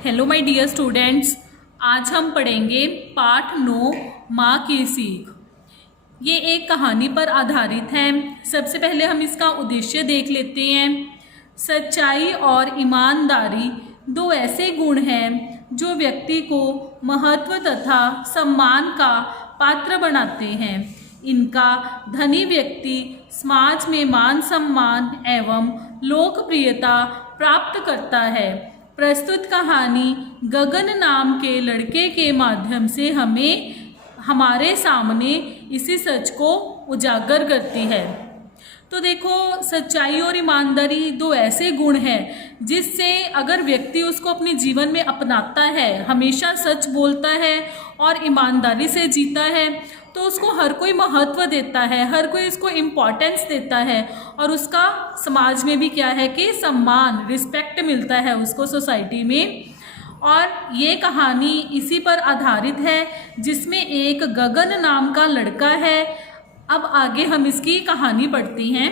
Hello my dear students, आज हम पढ़ेंगे पाठ 9 माँ की सीख। ये एक कहानी पर आधारित है। सबसे पहले हम इसका उद्देश्य देख लेते हैं। सच्चाई और ईमानदारी दो ऐसे गुण हैं जो व्यक्ति को महत्व तथा सम्मान का पात्र बनाते हैं। इनका धनी व्यक्ति समाज में मान सम्मान एवं लोकप्रियता प्राप्त करता है। प्रस्तुत कहानी गगन नाम के लड़के के माध्यम से हमारे सामने इसी सच को उजागर करती है। तो देखो, सच्चाई और ईमानदारी दो ऐसे गुण हैं जिससे अगर व्यक्ति उसको अपने जीवन में अपनाता है, हमेशा सच बोलता है और ईमानदारी से जीता है, तो उसको हर कोई महत्व देता है, हर कोई इसको इम्पोर्टेंस देता है और उसका समाज में भी क्या है कि सम्मान, रिस्पेक्ट मिलता है उसको सोसाइटी में। और ये कहानी इसी पर आधारित है जिसमें एक गगन नाम का लड़का है। अब आगे हम इसकी कहानी पढ़ते हैं।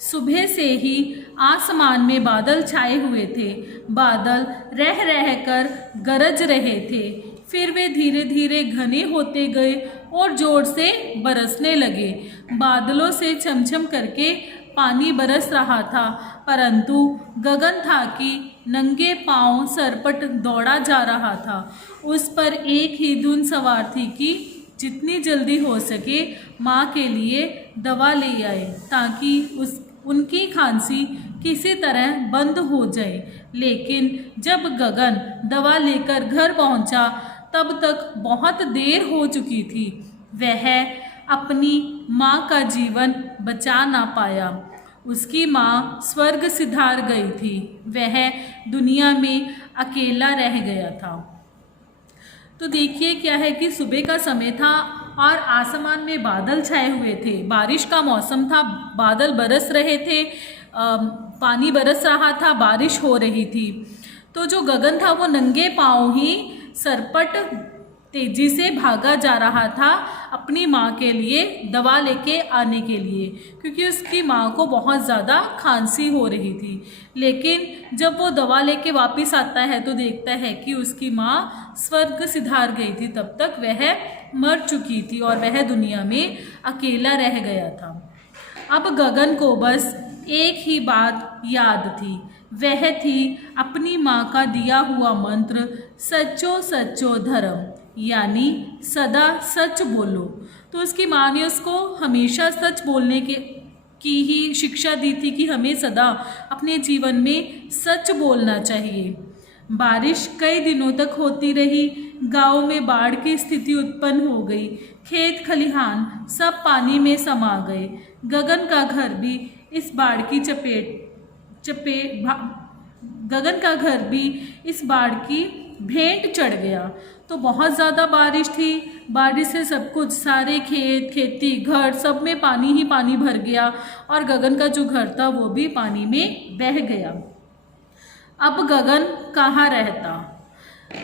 सुबह से ही आसमान में बादल छाए हुए थे। बादल रह रह कर गरज रहे थे, फिर वे धीरे धीरे घने होते गए और जोर से बरसने लगे। बादलों से छमछम करके पानी बरस रहा था, परंतु गगन था कि नंगे पांव सरपट दौड़ा जा रहा था। उस पर एक ही धुन सवार थी कि जितनी जल्दी हो सके माँ के लिए दवा ले आए ताकि उनकी खांसी किसी तरह बंद हो जाए। लेकिन जब गगन दवा लेकर घर पहुंचा तब तक बहुत देर हो चुकी थी। वह अपनी माँ का जीवन बचा ना पाया। उसकी माँ स्वर्ग सिधार गई थी। वह दुनिया में अकेला रह गया था। तो देखिए क्या है कि सुबह का समय था और आसमान में बादल छाए हुए थे। बारिश का मौसम था, बादल बरस रहे थे, पानी बरस रहा था, बारिश हो रही थी। तो जो गगन था वो नंगे पांव ही सरपट तेजी से भागा जा रहा था अपनी माँ के लिए दवा लेके आने के लिए, क्योंकि उसकी माँ को बहुत ज़्यादा खांसी हो रही थी। लेकिन जब वो दवा लेके वापस आता है तो देखता है कि उसकी माँ स्वर्ग सिधार गई थी, तब तक वह मर चुकी थी और वह दुनिया में अकेला रह गया था। अब गगन को बस एक ही बात याद थी, वह थी अपनी माँ का दिया हुआ मंत्र, सच्चो सच्चो धर्म, यानी सदा सच बोलो। तो उसकी माँ ने उसको हमेशा सच बोलने की ही शिक्षा दी थी कि हमें सदा अपने जीवन में सच बोलना चाहिए। बारिश कई दिनों तक होती रही। गांव में बाढ़ की स्थिति उत्पन्न हो गई। खेत खलिहान सब पानी में समा गए। गगन का घर भी इस बाढ़ की भेंट चढ़ गया। तो बहुत ज़्यादा बारिश थी। बारिश से सब कुछ, सारे खेत, खेती, घर, सब में पानी ही पानी भर गया और गगन का जो घर था वो भी पानी में बह गया। अब गगन कहाँ रहता?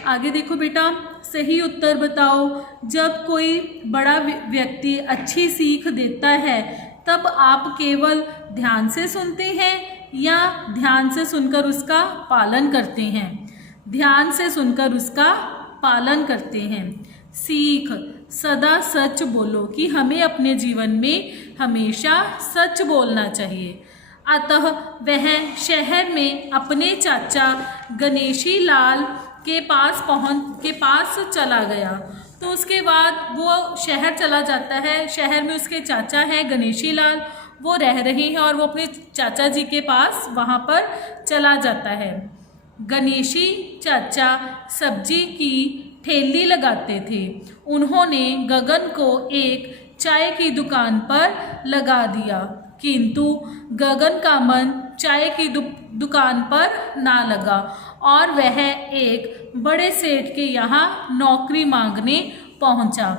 आगे देखो बेटा, सही उत्तर बताओ। जब कोई बड़ा व्यक्ति अच्छी सीख देता है तब आप केवल ध्यान से सुनते हैं या ध्यान से सुनकर उसका पालन करते हैं? ध्यान से सुनकर उसका पालन करते हैं। सीख, सदा सच बोलो, कि हमें अपने जीवन में हमेशा सच बोलना चाहिए। अतः वह शहर में अपने चाचा गणेशी लाल के पास चला गया। तो उसके बाद वो शहर चला जाता है। शहर में उसके चाचा हैं गणेशी लाल, वो रह रहे हैं और वो अपने चाचा जी के पास वहाँ पर चला जाता है। गणेशी चाचा सब्जी की ठेली लगाते थे। उन्होंने गगन को एक चाय की दुकान पर लगा दिया, किंतु गगन का मन चाय की दुकान पर ना लगा और वह एक बड़े सेठ के यहाँ नौकरी मांगने पहुँचा।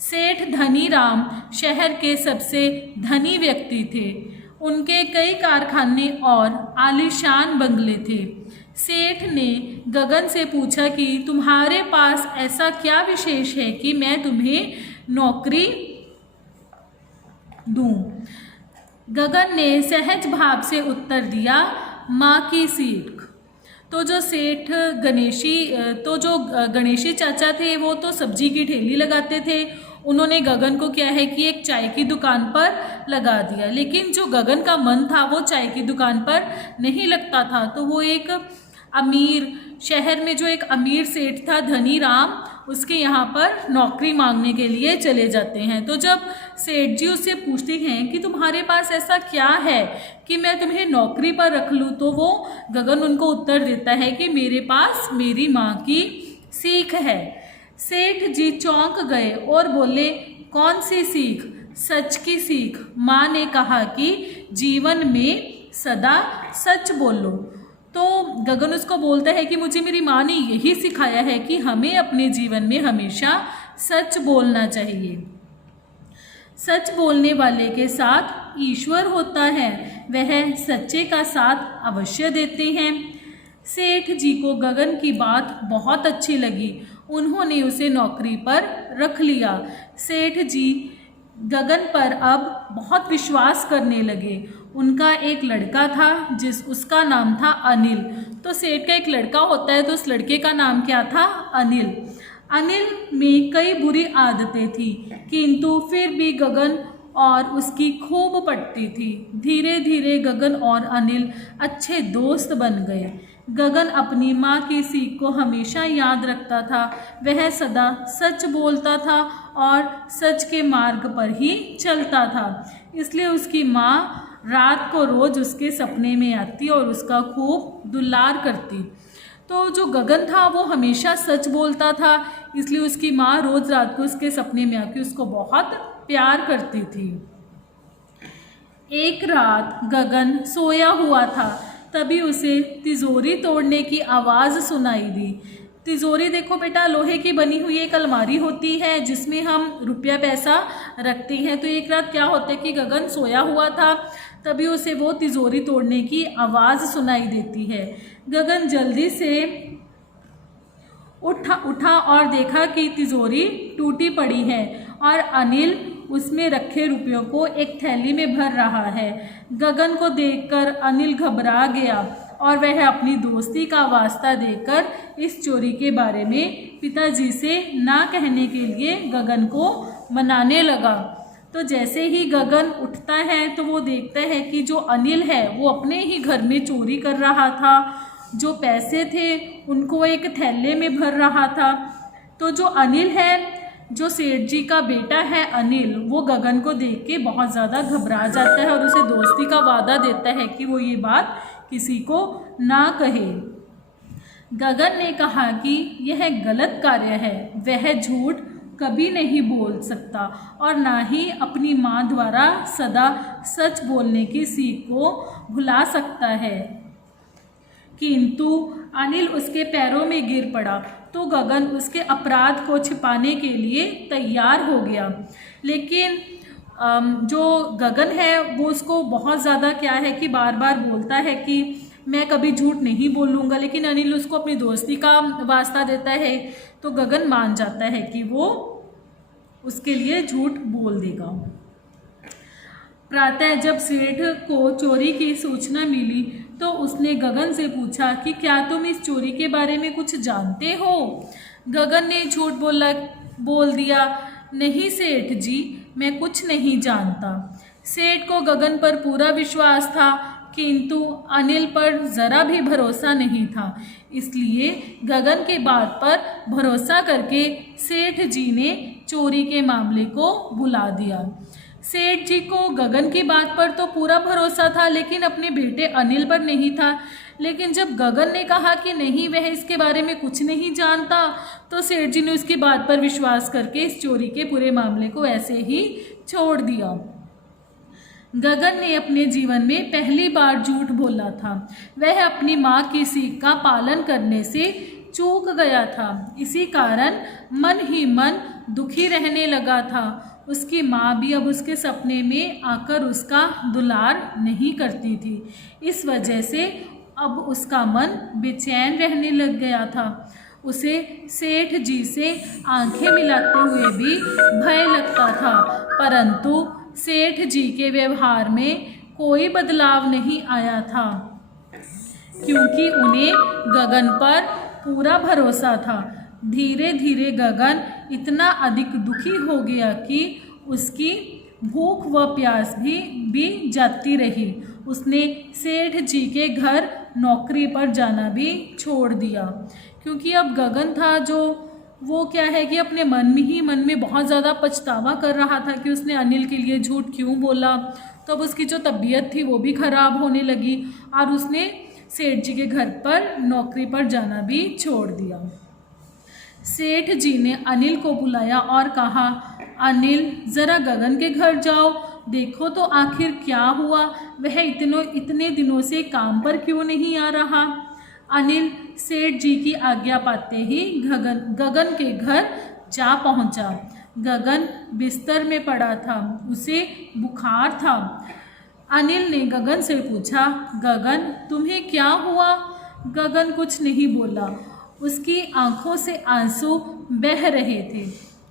सेठ धनी राम शहर के सबसे धनी व्यक्ति थे। उनके कई कारखाने और आलीशान बंगले थे। सेठ ने गगन से पूछा कि तुम्हारे पास ऐसा क्या विशेष है कि मैं तुम्हें नौकरी दूं? गगन ने सहज भाव से उत्तर दिया, माँ की सीख। तो जो सेठ गणेशी तो जो गणेशी चाचा थे वो तो सब्जी की ठेली लगाते थे। उन्होंने गगन को क्या है कि एक चाय की दुकान पर लगा दिया, लेकिन जो गगन का मन था वो चाय की दुकान पर नहीं लगता था। तो वो एक अमीर, शहर में जो एक अमीर सेठ था धनी राम, उसके यहाँ पर नौकरी मांगने के लिए चले जाते हैं। तो जब सेठ जी उससे पूछते हैं कि तुम्हारे पास ऐसा क्या है कि मैं तुम्हें नौकरी पर रख लूँ, तो वो गगन उनको उत्तर देता है कि मेरे पास मेरी माँ की सीख है। सेठ जी चौंक गए और बोले, कौन सी सीख? सच की सीख। माँ ने कहा कि जीवन में सदा सच बोलो। तो गगन उसको बोलता है कि मुझे मेरी माँ ने यही सिखाया है कि हमें अपने जीवन में हमेशा सच बोलना चाहिए। सच बोलने वाले के साथ ईश्वर होता है, वह सच्चे का साथ अवश्य देते हैं। सेठ जी को गगन की बात बहुत अच्छी लगी। उन्होंने उसे नौकरी पर रख लिया। सेठ जी गगन पर अब बहुत विश्वास करने लगे। उनका एक लड़का था उसका नाम था अनिल। तो सेठ का एक लड़का होता है, तो उस लड़के का नाम क्या था? अनिल। अनिल में कई बुरी आदतें थी, किंतु फिर भी गगन और उसकी खूब पटती थी। धीरे धीरे गगन और अनिल अच्छे दोस्त बन गए। गगन अपनी माँ की सीख को हमेशा याद रखता था। वह सदा सच बोलता था और सच के मार्ग पर ही चलता था। इसलिए उसकी माँ रात को रोज उसके सपने में आती और उसका खूब दुलार करती। तो जो गगन था वो हमेशा सच बोलता था, इसलिए उसकी माँ रोज रात को उसके सपने में आके उसको बहुत प्यार करती थी। एक रात गगन सोया हुआ था, तभी उसे तिजोरी तोड़ने की आवाज़ सुनाई दी। तिजोरी देखो बेटा, लोहे की बनी हुई एक अलमारी होती है जिसमें हम रुपया पैसा रखते हैं। तो एक रात क्या होता है कि गगन सोया हुआ था, तभी उसे वो तिजोरी तोड़ने की आवाज़ सुनाई देती है। गगन जल्दी से उठा और देखा कि तिजोरी टूटी पड़ी है और अनिल उसमें रखे रुपयों को एक थैली में भर रहा है। गगन को देखकर अनिल घबरा गया और वह अपनी दोस्ती का वास्ता देकर इस चोरी के बारे में पिताजी से ना कहने के लिए गगन को मनाने लगा। तो जैसे ही गगन उठता है तो वो देखता है कि जो अनिल है वो अपने ही घर में चोरी कर रहा था। जो पैसे थे उनको एक थैले में भर रहा था। तो जो अनिल है, जो सेठ जी का बेटा है अनिल, वो गगन को देख के बहुत ज़्यादा घबरा जाता है और उसे दोस्ती का वादा देता है कि वो ये बात किसी को ना कहे। गगन ने कहा कि यह गलत कार्य है, वह झूठ कभी नहीं बोल सकता और ना ही अपनी माँ द्वारा सदा सच बोलने की सीख को भुला सकता है। किंतु अनिल उसके पैरों में गिर पड़ा तो गगन उसके अपराध को छिपाने के लिए तैयार हो गया। लेकिन जो गगन है वो उसको बहुत ज़्यादा क्या है कि बार बार बोलता है कि मैं कभी झूठ नहीं बोलूँगा, लेकिन अनिल उसको अपनी दोस्ती का वास्ता देता है। तो गगन मान जाता है कि वो उसके लिए झूठ बोल देगा। प्रातः जब सेठ को चोरी की सूचना मिली तो उसने गगन से पूछा कि क्या तुम इस चोरी के बारे में कुछ जानते हो? गगन ने झूठ बोल दिया, नहीं सेठ जी, मैं कुछ नहीं जानता। सेठ को गगन पर पूरा विश्वास था, किंतु अनिल पर ज़रा भी भरोसा नहीं था। इसलिए गगन के बात पर भरोसा करके सेठ जी ने चोरी के मामले को बुला दिया। सेठ जी को गगन की बात पर तो पूरा भरोसा था, लेकिन अपने बेटे अनिल पर नहीं था। लेकिन जब गगन ने कहा कि नहीं, वह इसके बारे में कुछ नहीं जानता, तो सेठ जी ने उसकी बात पर विश्वास करके इस चोरी के पूरे मामले को ऐसे ही छोड़ दिया। गगन ने अपने जीवन में पहली बार झूठ बोला था। वह अपनी माँ की सीख का पालन करने से चूक गया था। इसी कारण मन ही मन दुखी रहने लगा था। उसकी माँ भी अब उसके सपने में आकर उसका दुलार नहीं करती थी। इस वजह से अब उसका मन बेचैन रहने लग गया था। उसे सेठ जी से आंखें मिलाते हुए भी भय लगता था, परंतु सेठ जी के व्यवहार में कोई बदलाव नहीं आया था। क्योंकि उन्हें गगन पर पूरा भरोसा था। धीरे धीरे गगन इतना अधिक दुखी हो गया कि उसकी भूख व प्यास भी जाती रही। उसने सेठ जी के घर नौकरी पर जाना भी छोड़ दिया, क्योंकि अब गगन था जो वो क्या है कि अपने मन में बहुत ज़्यादा पछतावा कर रहा था कि उसने अनिल के लिए झूठ क्यों बोला। तो अब उसकी जो तबीयत थी वो भी ख़राब होने लगी और उसने सेठ जी के घर पर नौकरी पर जाना भी छोड़ दिया। सेठ जी ने अनिल को बुलाया और कहा, अनिल ज़रा गगन के घर जाओ, देखो तो आखिर क्या हुआ, वह इतने दिनों से काम पर क्यों नहीं आ रहा। अनिल सेठ जी की आज्ञा पाते ही गगन के घर जा पहुंचा। गगन बिस्तर में पड़ा था, उसे बुखार था। अनिल ने गगन से पूछा, गगन तुम्हें क्या हुआ। गगन कुछ नहीं बोला, उसकी आंखों से आंसू बह रहे थे।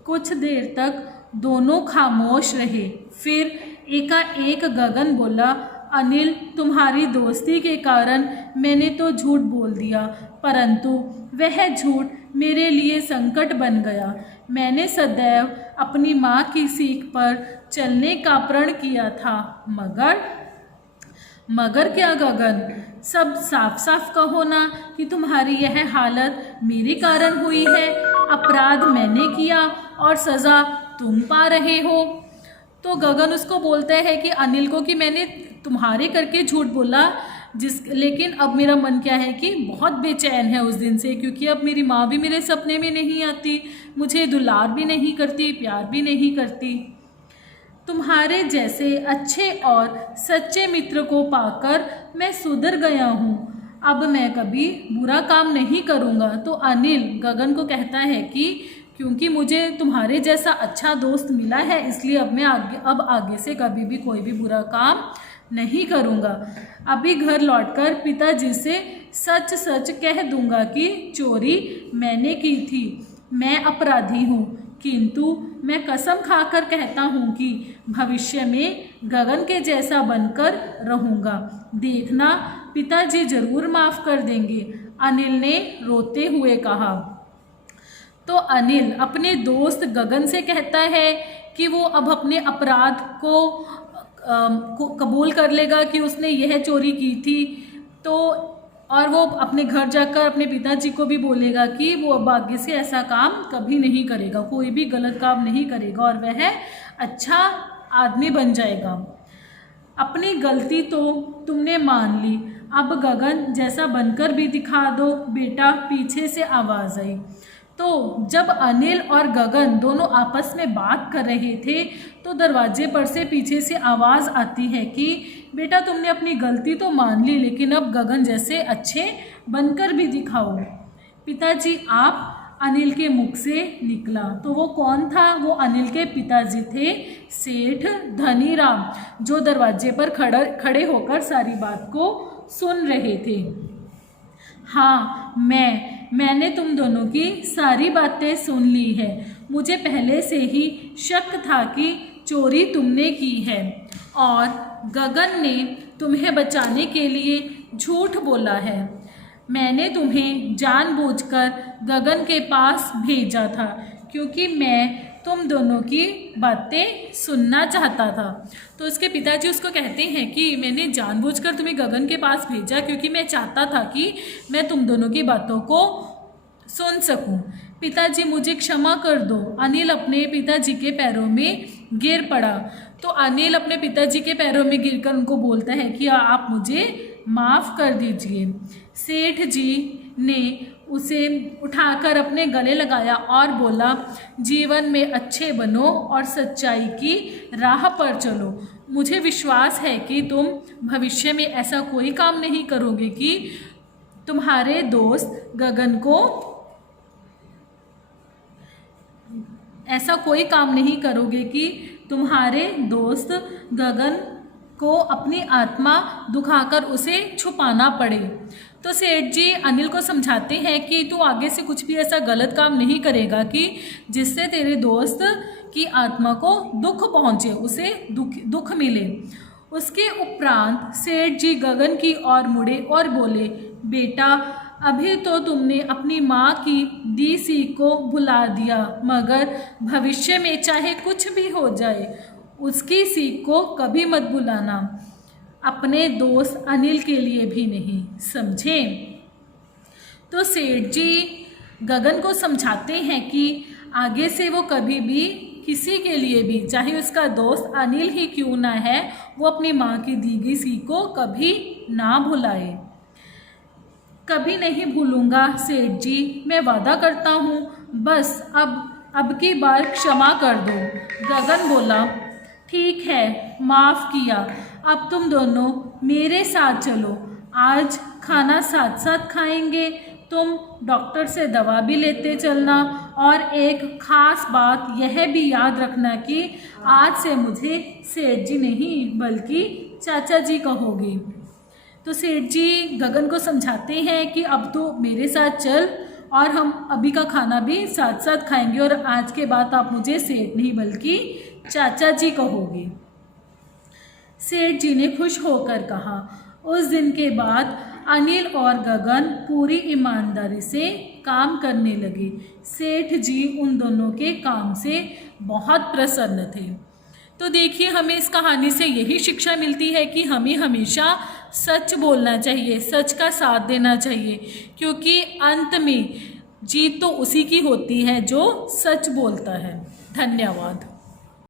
कुछ देर तक दोनों खामोश रहे, फिर एकाएक गगन बोला, अनिल तुम्हारी दोस्ती के कारण मैंने तो झूठ बोल दिया, परंतु वह झूठ मेरे लिए संकट बन गया। मैंने सदैव अपनी माँ की सीख पर चलने का प्रण किया था, मगर क्या गगन, सब साफ साफ कहो ना कि तुम्हारी यह हालत मेरे कारण हुई है। अपराध मैंने किया और सज़ा तुम पा रहे हो। तो गगन उसको बोलता है कि अनिल को कि मैंने तुम्हारे करके झूठ बोला, लेकिन अब मेरा मन क्या है कि बहुत बेचैन है उस दिन से, क्योंकि अब मेरी माँ भी मेरे सपने में नहीं आती, मुझे दुलार भी नहीं करती, प्यार भी नहीं करती। तुम्हारे जैसे अच्छे और सच्चे मित्र को पाकर मैं सुधर गया हूँ, अब मैं कभी बुरा काम नहीं करूँगा। तो अनिल गगन को कहता है कि क्योंकि मुझे तुम्हारे जैसा अच्छा दोस्त मिला है, इसलिए अब मैं आगे से कभी भी कोई भी बुरा काम नहीं करूँगा। अभी घर लौटकर पिताजी से सच सच कह दूँगा कि चोरी मैंने की थी, मैं अपराधी हूँ, किंतु मैं कसम खाकर कहता हूँ कि भविष्य में गगन के जैसा बनकर रहूँगा। देखना पिताजी जरूर माफ़ कर देंगे, अनिल ने रोते हुए कहा। तो अनिल अपने दोस्त गगन से कहता है कि वो अब अपने अपराध को कबूल कर लेगा कि उसने यह चोरी की थी। तो और वो अपने घर जाकर अपने पिताजी को भी बोलेगा कि वो अब आगे से ऐसा काम कभी नहीं करेगा, कोई भी गलत काम नहीं करेगा और वह अच्छा आदमी बन जाएगा। अपनी गलती तो तुमने मान ली, अब गगन जैसा बनकर भी दिखा दो बेटा, पीछे से आवाज़ आई। तो जब अनिल और गगन दोनों आपस में बात कर रहे थे तो दरवाजे पर से पीछे से आवाज़ आती है कि बेटा तुमने अपनी गलती तो मान ली, लेकिन अब गगन जैसे अच्छे बनकर भी दिखाओ। पिताजी आप, अनिल के मुख से निकला। तो वो कौन था? वो अनिल के पिताजी थे, सेठ धनीराम, जो दरवाजे पर खड़े होकर सारी बात को सुन रहे थे। हाँ, मैंने तुम दोनों की सारी बातें सुन ली है। मुझे पहले से ही शक था कि चोरी तुमने की है और गगन ने तुम्हें बचाने के लिए झूठ बोला है। मैंने तुम्हें जानबूझकर गगन के पास भेजा था क्योंकि मैं तुम दोनों की बातें सुनना चाहता था। तो उसके पिताजी उसको कहते हैं कि मैंने जानबूझकर तुम्हें गगन के पास भेजा क्योंकि मैं चाहता था कि मैं तुम दोनों की बातों को सुन सकूं। पिताजी मुझे क्षमा कर दो। अनिल अपने पिताजी के पैरों में गिर पड़ा। तो अनिल अपने पिताजी के पैरों में गिरकर उनको बोलता है कि आप मुझे माफ़ कर दीजिए। सेठ जी ने उसे उठाकर अपने गले लगाया और बोला, जीवन में अच्छे बनो और सच्चाई की राह पर चलो। मुझे विश्वास है कि तुम भविष्य में ऐसा कोई काम नहीं करोगे कि तुम्हारे दोस्त गगन को को अपनी आत्मा दुखाकर उसे छुपाना पड़े। तो सेठ जी अनिल को समझाते हैं कि तू आगे से कुछ भी ऐसा गलत काम नहीं करेगा कि जिससे तेरे दोस्त की आत्मा को दुख पहुँचे, उसे दुख मिले। उसके उपरांत सेठ जी गगन की ओर मुड़े और बोले, बेटा, अभी तो तुमने अपनी माँ की दी सीख को भुला दिया, मगर भविष्य में चाहे कुछ भी हो जाए उसकी सीख को कभी मत भुलाना, अपने दोस्त अनिल के लिए भी नहीं, समझे। तो सेठ जी गगन को समझाते हैं कि आगे से वो कभी भी किसी के लिए भी, चाहे उसका दोस्त अनिल ही क्यों ना है, वो अपनी माँ की दी गई सीख को कभी ना भुलाए। कभी नहीं भूलूंगा सेठ जी, मैं वादा करता हूँ, बस अब की बार क्षमा कर दो। गगन बोला, ठीक है, माफ़ किया, अब तुम दोनों मेरे साथ चलो, आज खाना साथ साथ खाएंगे, तुम डॉक्टर से दवा भी लेते चलना, और एक ख़ास बात यह भी याद रखना कि आज से मुझे सेठ जी नहीं बल्कि चाचा जी कहोगे। तो सेठ जी गगन को समझाते हैं कि अब तो मेरे साथ चल और हम अभी का खाना भी साथ साथ खाएंगे, और आज के बाद आप मुझे सेठ नहीं बल्कि चाचा जी कहोगे। सेठ जी ने खुश होकर कहा। उस दिन के बाद अनिल और गगन पूरी ईमानदारी से काम करने लगे। सेठ जी उन दोनों के काम से बहुत प्रसन्न थे। तो देखिए, हमें इस कहानी से यही शिक्षा मिलती है कि हमें हमेशा सच बोलना चाहिए, सच का साथ देना चाहिए, क्योंकि अंत में जीत तो उसी की होती है जो सच बोलता है। धन्यवाद।